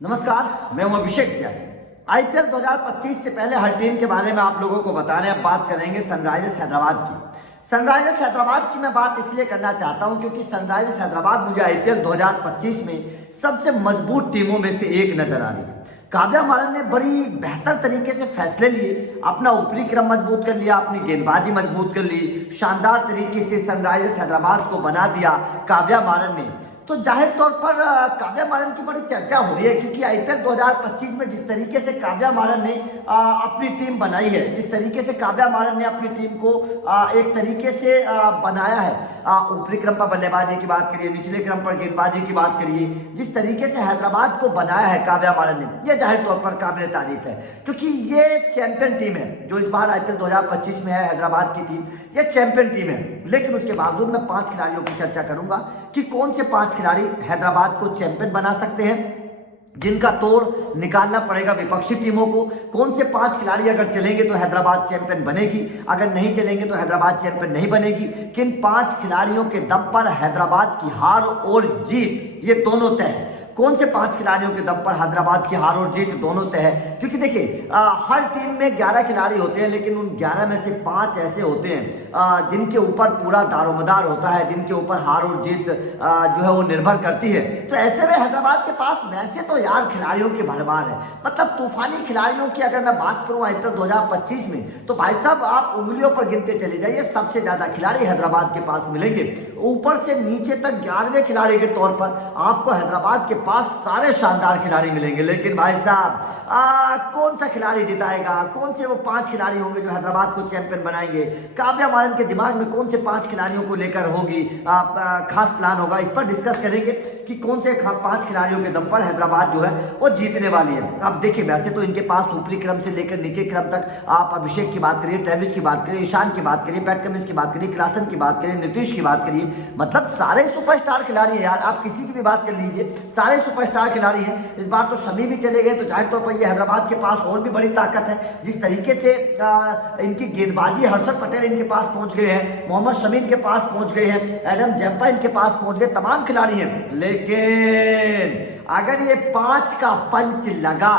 नमस्कार, मैं हूं अभिषेक त्यागी। आईपीएल 2025 से पहले हर टीम के बारे में आप लोगों को बता रहे हैं। बात करेंगे सनराइजर्स हैदराबाद की। सनराइजर्स हैदराबाद की मैं बात इसलिए करना चाहता हूं क्योंकि सनराइजर्स हैदराबाद मुझे आईपीएल 2025 में सबसे मजबूत टीमों में से एक नजर आ रही है। काव्या मारन ने बड़ी बेहतर तरीके से फैसले लिए, अपना ऊपरी क्रम मजबूत कर लिया, अपनी गेंदबाजी मजबूत कर ली, शानदार तरीके से सनराइजर्स हैदराबाद को बना दिया काव्या मारन ने। तो जाहिर तौर पर काव्या मारन की बड़ी चर्चा हो रही है क्योंकि आईपीएल 2025 में जिस तरीके से काव्या मारन ने अपनी टीम बनाई है, जिस तरीके से काव्या मारन ने अपनी टीम को एक तरीके से बनाया है, ऊपरी क्रम पर बल्लेबाजी की बात करिए, निचले क्रम पर गेंदबाजी की बात करिए, जिस तरीके से हैदराबाद को बनाया है काव्या मारन ने, यह जाहिर तौर पर काबिल तारीफ है क्योंकि ये चैंपियन टीम है जो इस बार आईपीएल 2025 में है। हैदराबाद की टीम यह चैंपियन टीम है, लेकिन उसके बावजूद मैं 5 खिलाड़ियों की चर्चा करूंगा कि कौन से 5 खिलाड़ी हैदराबाद को चैंपियन बना सकते हैं, जिनका तोड़ निकालना पड़ेगा विपक्षी टीमों को। कौन से 5 खिलाड़ी अगर चलेंगे तो हैदराबाद चैंपियन बनेगी, अगर नहीं चलेंगे तो हैदराबाद चैंपियन नहीं बनेगी। किन 5 खिलाड़ियों के दम पर हैदराबाद की हार और जीत ये दोनों तय है। कौन से 5 खिलाड़ियों के दम पर हैदराबाद की हार और जीत दोनों तय है, क्योंकि देखिए हर टीम में 11 खिलाड़ी होते हैं, लेकिन उन 11 में से 5 ऐसे होते हैं जिनके ऊपर पूरा दारोमदार होता है, जिनके ऊपर हार और जीत जो है वो निर्भर करती है। तो ऐसे में हैदराबाद के पास वैसे तो यार खिलाड़ियों की भरमार है, मतलब तूफानी खिलाड़ियों की अगर मैं बात करूं आईपीएल 2025 में तो भाई साहब आप उंगलियों पर गिनते चले जाइए, सबसे ज्यादा खिलाड़ी हैदराबाद के पास मिलेंगे। ऊपर से नीचे तक 11वें खिलाड़ी के तौर पर आपको हैदराबाद के पास सारे शानदार खिलाड़ी मिलेंगे। लेकिन भाई साहब कौन सा खिलाड़ी जिताएगा, कौन से वो 5 खिलाड़ी होंगे जो हैदराबाद को चैंपियन बनाएंगे, काव्या मारन के दिमाग में कौन से 5 खिलाड़ियों को लेकर होगी खास प्लान होगा, इस पर डिस्कस करेंगे कि कौन से 5 खिलाड़ियों के दम पर हैदराबाद जो है वो जीतने वाली है। अब देखिए वैसे तो इनके पास ऊपरी क्रम से लेकर नीचे क्रम तक आप अभिषेक की बात करिए, ट्रेविस की बात करिए, ईशान की बात करिए, पैट कमिंस की बात करिए, क्लासन की बात करिए, नीतीश की बात करिए, मतलब सारे सुपरस्टार खिलाड़ी हैं यार। आप किसी की भी बात कर लीजिए, सारे सुपरस्टार खिलाड़ी हैं। इस बार तो सभी भी चले गए, तो जाहिर तौर पर ये हैदराबाद के पास और भी बड़ी ताकत है। जिस तरीके से इनकी गेंदबाजी, हर्षद पटेल इनके पास पहुंच गए हैं, मोहम्मद शमी इनके पास पहुंच गए हैं, एडम जम्पा इनके पास पहुंच गए, तमाम खिलाड़ी हैं। लेकिन अगर ये 5 का पंच लगा,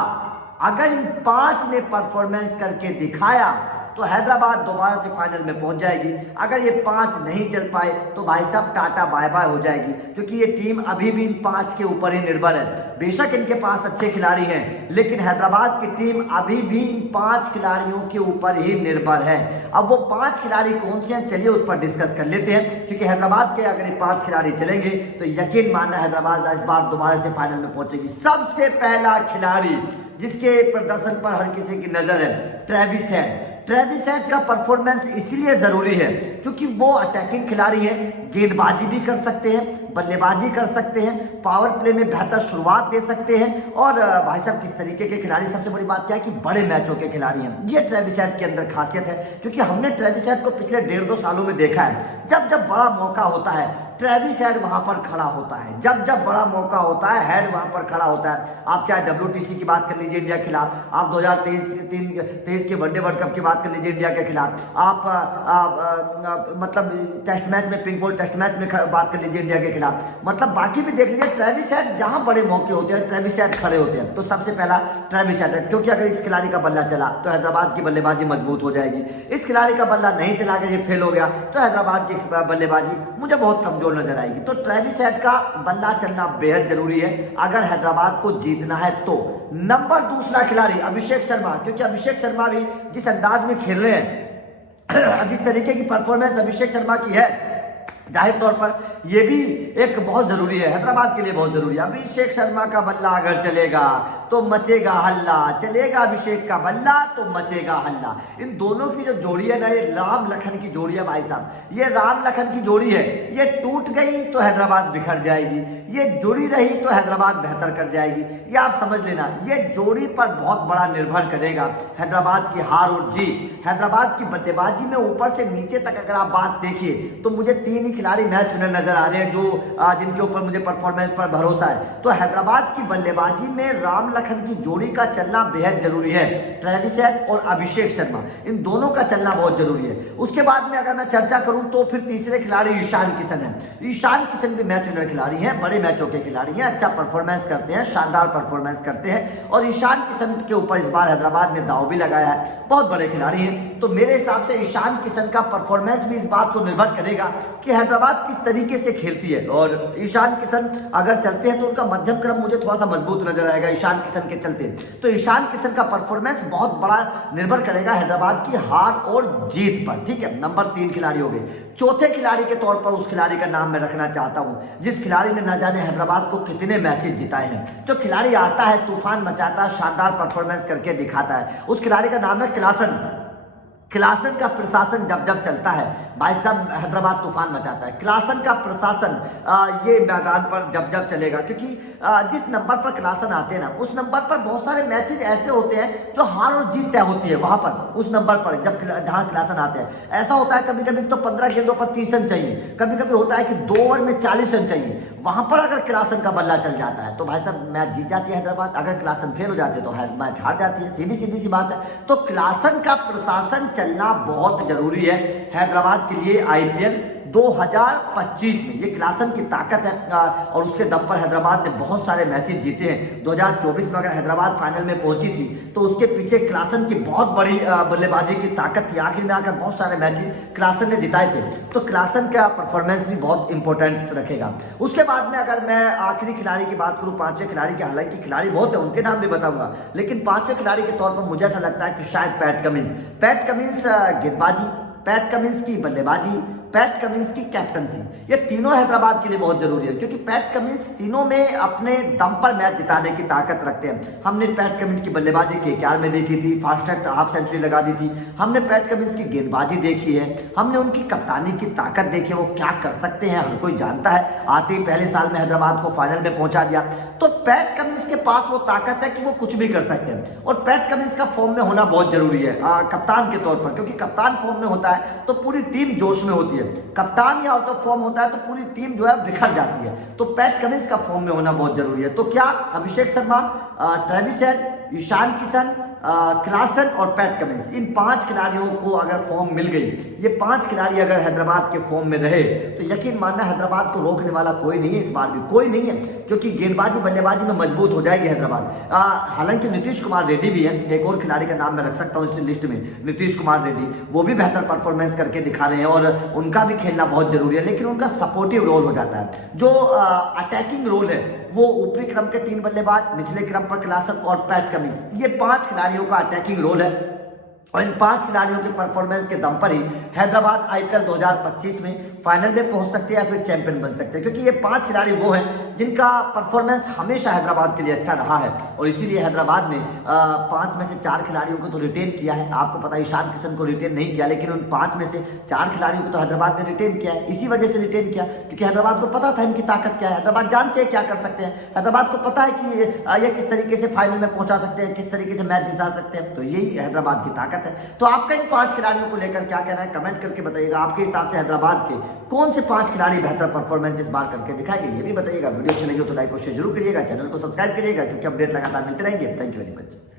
अगर इन 5 ने परफॉर्मेंस करके दिखाया तो हैदराबाद दोबारा से फाइनल में पहुंच जाएगी। अगर ये 5 नहीं चल पाए तो भाई साहब टाटा बाय बाय हो जाएगी, क्योंकि ये टीम अभी भी इन 5 के ऊपर ही निर्भर है। बेशक इनके पास अच्छे खिलाड़ी हैं, लेकिन हैदराबाद की टीम अभी भी इन 5 खिलाड़ियों के ऊपर ही निर्भर है। अब वो 5 खिलाड़ी कौन से हैं, चलिए उस पर डिस्कस कर लेते हैं, क्योंकि हैदराबाद के अगर ये 5 खिलाड़ी चलेंगे तो यकीन मानना हैदराबाद इस बार दोबारा से फाइनल में पहुंचेगी। सबसे पहला खिलाड़ी जिसके प्रदर्शन पर हर किसी की नजर है, ट्रेविस हेड। ट्रेविस हेड का परफॉर्मेंस इसलिए जरूरी है क्योंकि वो अटैकिंग खिलाड़ी है, गेंदबाजी भी कर सकते हैं, बल्लेबाजी कर सकते हैं, पावर प्ले में बेहतर शुरुआत दे सकते हैं, और भाई साहब किस तरीके के खिलाड़ी, सबसे बड़ी बात क्या है कि बड़े मैचों के खिलाड़ी हैं। ये ट्रेविस हेड के अंदर खासियत है, क्योंकि हमने ट्रेविस हेड को पिछले 1.5-2 सालों में देखा है। जब जब बड़ा मौका होता है ट्रेविस हेड वहां पर खड़ा होता है, जब जब बड़ा मौका होता है हेड वहां पर खड़ा होता है। आप चाहे WTC की बात कर लीजिए इंडिया के खिलाफ, आप 2023 के वनडे वर्ल्ड कप की बात कर लीजिए इंडिया के खिलाफ, आप मतलब टेस्ट मैच में, पिंक बॉल टेस्ट मैच में बात कर लीजिए इंडिया के खिलाफ, मतलब बाकी भी देख लीजिए। ट्रेविस हेड जहां बड़े मौके होते हैं ट्रेविस हेड खड़े होते हैं। तो सबसे पहला ट्रेविस हेड है, क्योंकि अगर इस खिलाड़ी का बल्ला चला तो हैदराबाद की बल्लेबाजी मजबूत हो जाएगी। इस खिलाड़ी का बल्ला नहीं चला, अगर ये फेल हो गया तो हैदराबाद की बल्लेबाजी मुझे बहुत कमजोर नजर आएगी। तो ट्रेविस हेड का बल्ला चलना बेहद जरूरी है अगर हैदराबाद को जीतना है तो। नंबर 2 खिलाड़ी अभिषेक शर्मा, क्योंकि अभिषेक शर्मा भी जिस अंदाज में खेल रहे हैं जिस तरीके की परफॉर्मेंस अभिषेक शर्मा की है, जाहिर तौर पर यह भी एक बहुत जरूरी है, हैदराबाद के लिए बहुत जरूरी है। अभिषेक शर्मा का बल्ला अगर चलेगा तो मचेगा हल्ला, चलेगा अभिषेक का बल्ला तो मचेगा हल्ला। इन दोनों की जो जोड़ी है ना, ये राम लखन की जोड़ी है भाई साहब, ये राम लखन की जोड़ी है। ये टूट गई तो हैदराबाद बिखर जाएगी, ये जुड़ी रही तो हैदराबाद बेहतर कर जाएगी। ये आप समझ लेना, ये जोड़ी पर बहुत बड़ा निर्भर करेगा हैदराबाद की हार और जीत। हैदराबाद की बल्लेबाजी में ऊपर से नीचे तक अगर आप बात देखिए तो मुझे 3 ही खिलाड़ी मैच विनर नजर आ रहे हैं जो जिनके ऊपर मुझे परफॉर्मेंस पर भरोसा है। तो हैदराबाद की बल्लेबाजी में राम लखन की जोड़ी का चलना बेहद जरूरी है। ट्रेविस हेड और अभिषेक शर्मा, इन दोनों का चलना बहुत जरूरी है। उसके बाद में अगर मैं चर्चा करूं तो फिर तीसरे खिलाड़ी ईशान किशन है। ईशान किशन भी मैच विनर खिलाड़ी हैं, बड़े मैचों के खिलाड़ी हैं, अच्छा परफॉर्मेंस करते हैं, शानदार परफॉर्मेंस करते हैं और ईशान किशन के ऊपर इस बार हैदराबाद ने दाव भी लगाया है। बहुत बड़े खिलाड़ी हैं। तो मेरे हिसाब से ईशान किशन का परफॉर्मेंस भी इस बात को निर्भर करेगा कि हैदराबाद किस तरीके से खेलती है। और ईशान किशन अगर चलते हैं तो उनका मध्यम क्रम मुझे थोड़ा सा मजबूत नजर आएगा ईशान किशन के चलते। तो ईशान किशन का परफॉर्मेंस बहुत बड़ा निर्भर करेगा हैदराबाद की हार और जीत पर। ठीक है, नंबर 3 खिलाड़ी हो गए। चौथे खिलाड़ी के तौर पर उस खिलाड़ी का नाम मैं रखना चाहता हूं जिस खिलाड़ी ने न जाने हैदराबाद को कितने मैचेस जिताए हैं। जो खिलाड़ी आता है, तूफान मचाता है, शानदार परफॉर्मेंस करके दिखाता है, उस खिलाड़ी का नाम है क्लासन। क्लासन का प्रशासन जब जब चलता है भाई साहब हैदराबाद तूफान मचाता है। क्लासन का प्रशासन ये मैदान पर जब जब चलेगा, क्योंकि जिस नंबर पर क्लासन आते हैं ना उस नंबर पर बहुत सारे मैचेस ऐसे होते हैं जो हार और जीत तय होती है। वहां पर उस नंबर पर जहां क्लासन आते हैं ऐसा होता है कभी कभी तो 15 गेंदों पर 30 रन चाहिए, कभी कभी होता है कि 2 ओवर में 40 रन चाहिए। वहां पर अगर क्लासन का बल्ला चल जाता है तो भाई साहब मैच जीत जाती है हैदराबाद। अगर क्लासन फेल हो जाते तो मैच हार जाती है, सीधी सीधी सी बात है। तो क्लासन का प्रशासन चलना बहुत जरूरी है हैदराबाद के लिए आईपीएल 2025 में। ये क्लासन की ताकत है और उसके दम पर हैदराबाद ने बहुत सारे मैचेस जीते हैं। 2024 में अगर हैदराबाद फाइनल में पहुंची थी तो उसके पीछे क्लासन की बहुत बड़ी बल्लेबाजी की ताकत थी। आखिर में आकर बहुत सारे मैचेस क्लासन ने जिताए थे। तो क्लासन का परफॉर्मेंस भी बहुत इंपॉर्टेंट रखेगा। उसके बाद में अगर मैं आखिरी खिलाड़ी की बात करूं, 5वें खिलाड़ी की, हालांकि खिलाड़ी बहुत है उनके नाम भी बताऊंगा, लेकिन 5वें खिलाड़ी के तौर पर मुझे ऐसा लगता है कि शायद पैट कमिंस गेंदबाजी, पैट कमिंस की बल्लेबाजी, पैट कमिंस की कैप्टनसी, ये तीनों हैदराबाद के लिए बहुत जरूरी है। क्योंकि पैट कमिंस तीनों में अपने दम पर मैच जिताने की ताकत रखते हैं। हमने पैट कमिंस की बल्लेबाजी केकेआर में देखी थी, फास्टेस्ट हाफ सेंचुरी लगा दी थी। हमने पैट कमिंस की गेंदबाजी देखी है, हमने उनकी कप्तानी की ताकत देखी है, वो क्या कर सकते हैं हर कोई जानता है। आते ही पहले साल में हैदराबाद को फाइनल में पहुंचा दिया। तो पैट कमिंस के पास वो ताकत है कि वो कुछ भी कर सकते हैं और पैट कमिंस का फॉर्म में होना बहुत जरूरी है कप्तान के तौर पर। क्योंकि कप्तान फॉर्म में होता है तो पूरी टीम जोश में होती है, कप्तान या आउट ऑफ फॉर्म होता है तो पूरी टीम जो है बिखर जाती है। तो पैट कमिंस का फॉर्म में होना बहुत जरूरी है। तो क्या Abhishek Sharma, Travis Head, Ishan Kishan, Klaasen और पैट कमिंस, इन 5 खिलाड़ियों को अगर फॉर्म मिल गई, ये 5 खिलाड़ी अगर हैदराबाद के फॉर्म में रहे तो यकीन मानना हैदराबाद को रोकने वाला कोई नहीं है। इस बार भी कोई नहीं है, क्योंकि गेंदबाजी बल्लेबाजी में मजबूत हो जाएगी हैदराबाद। हालांकि नीतीश कुमार रेड्डी भी है, एक और खिलाड़ी का नाम मैं रख सकता हूं इस लिस्ट में, नीतीश कुमार रेड्डी, वो भी बेहतर परफॉर्मेंस करके दिखा रहे हैं और उनका भी खेलना बहुत जरूरी है। लेकिन उनका सपोर्टिव रोल हो जाता है, जो अटैकिंग रोल है वो ऊपरी क्रम के 3 बल्लेबाज, निचले क्रम पर क्लासन और पैट कमिंस, ये 5 खिलाड़ियों का अटैकिंग रोल है। और इन 5 खिलाड़ियों के परफॉर्मेंस के दम पर ही हैदराबाद आईपीएल 2025 में फाइनल में पहुंच सकते हैं या फिर चैंपियन बन सकते हैं। क्योंकि ये 5 खिलाड़ी वो हैं जिनका परफॉर्मेंस हमेशा हैदराबाद के लिए अच्छा रहा है और इसीलिए हैदराबाद ने 5 में से 4 खिलाड़ियों को तो रिटेन किया है। आपको पता है ईशान किशन को रिटेन नहीं किया, लेकिन उन 5 में से 4 खिलाड़ियों को तो हैदराबाद ने रिटेन किया है। इसी वजह से रिटेन किया क्योंकि हैदराबाद को पता था इनकी ताकत क्या है, हैदराबाद जानते हैं क्या कर सकते हैं, हैदराबाद को पता है कि ये किस तरीके से फाइनल में पहुंचा सकते हैं, किस तरीके से मैच जिता सकते हैं। तो यही हैदराबाद की ताकत है। तो आपका इन 5 खिलाड़ियों को लेकर क्या कहना है, कमेंट करके बताइएगा। आपके हिसाब से हैदराबाद के कौन से 5 खिलाड़ी बेहतर परफॉर्मेंस इस बार करके दिखाएंगे, ये भी बताइएगा। वीडियो अच्छी लगी हो तो लाइक और शेयर जरूर करिएगा, चैनल को सब्सक्राइब करिएगा क्योंकि अपडेट लगातार मिलते रहेंगे। Thank you very much.